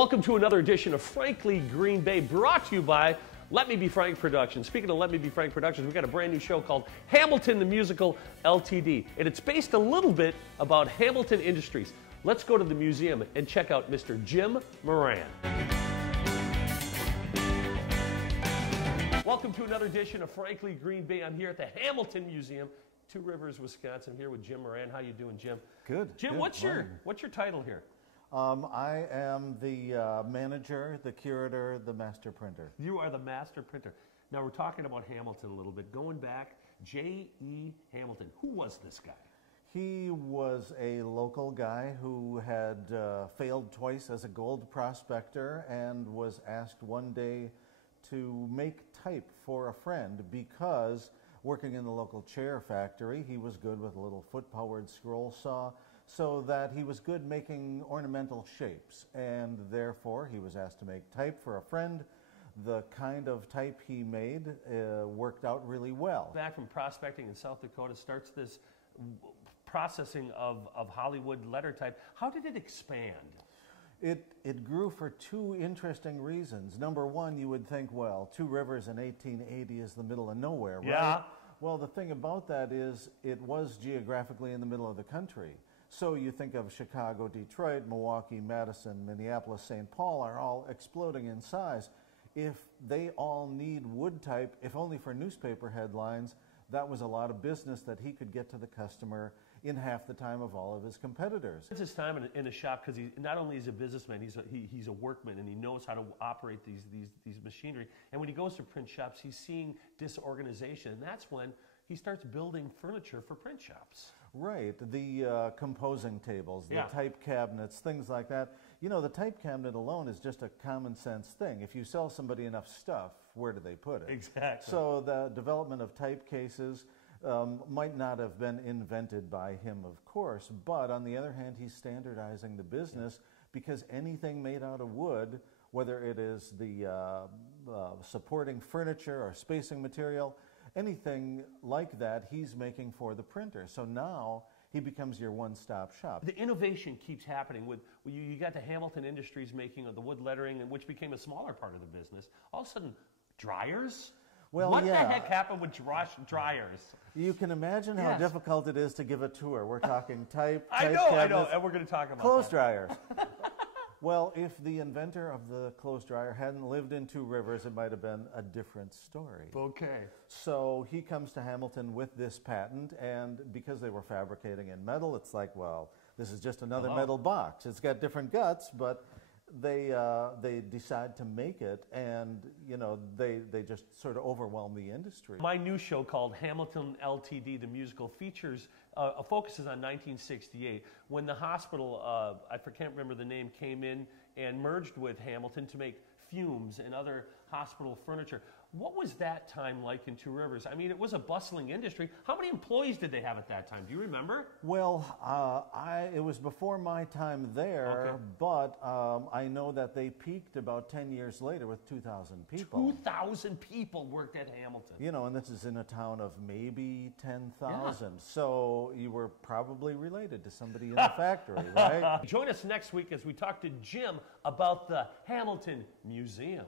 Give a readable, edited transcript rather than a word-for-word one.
Welcome to another edition of Frankly Green Bay, brought to you by Let Me Be Frank Productions. Speaking of Let Me Be Frank Productions, we've got a brand new show called Hamilton the Musical LTD, and it's based a little bit about Hamilton Industries. Let's go to the museum and check out Mr. Jim Moran. Welcome to another edition of Frankly Green Bay. I'm here at the Hamilton Museum, Two Rivers, Wisconsin. Here with Jim Moran. How you doing, Jim? Good. Jim, good. what's your title here? I am the manager, the curator, the master printer. You are the master printer. Now we're talking about Hamilton a little bit. Going back, J.E. Hamilton. Who was this guy? He was a local guy who had failed twice as a gold prospector and was asked one day to make type for a friend because working in the local chair factory, he was good with a little foot-powered scroll saw, so that he was good making ornamental shapes, and therefore he was asked to make type for a friend. The kind of type he made worked out really well. Back from prospecting in South Dakota, starts this processing of Hollywood letter type. How did it expand? It grew for two interesting reasons. Number one, you would think, well, Two Rivers in 1880 is the middle of nowhere, right? Yeah. Well, the thing about that is it was geographically in the middle of the country. So you think of Chicago, Detroit, Milwaukee, Madison, Minneapolis, St. Paul are all exploding in size. If they all need wood type, if only for newspaper headlines, that was a lot of business that he could get to the customer in half the time of all of his competitors. It's his time in a shop because he not only is a businessman, he's a workman, and he knows how to operate these machinery. And when he goes to print shops, he's seeing disorganization, and that's when he starts building furniture for print shops. Right, the composing tables, the type cabinets, things like that. You know, the type cabinet alone is just a common sense thing. If you sell somebody enough stuff, where do they put it? Exactly. So the development of type cases might not have been invented by him, of course, but on the other hand, he's standardizing the business because anything made out of wood, whether it is the supporting furniture or spacing material, anything like that he's making for the printer. So now he becomes your one-stop shop. The innovation keeps happening. You got the Hamilton Industries making of the wood lettering, which became a smaller part of the business. All of a sudden, dryers? Well, what the heck happened with dryers? You can imagine how difficult it is to give a tour. We're talking type I know, and we're going to talk about clothes dryers. Well, if the inventor of the clothes dryer hadn't lived in Two Rivers, it might have been a different story. Okay. So he comes to Hamilton with this patent, and because they were fabricating in metal, it's like, well, this is just another metal box. It's got different guts, but they decide to make it, and you know they just sort of overwhelm the industry. My new show called Hamilton LTD, the musical, features focuses on 1968 when the hospital, I can't remember the name, came in and merged with Hamilton to make fumes and other hospital furniture. What was that time like in Two Rivers? I mean, it was a bustling industry. How many employees did they have at that time? Do you remember? Well, it was before my time there, but I know that they peaked about 10 years later with 2,000 people. 2,000 people worked at Hamilton. You know, and this is in a town of maybe 10,000. So you were probably related to somebody in the factory, right? Join us next week as we talk to Jim about the Hamilton Museum.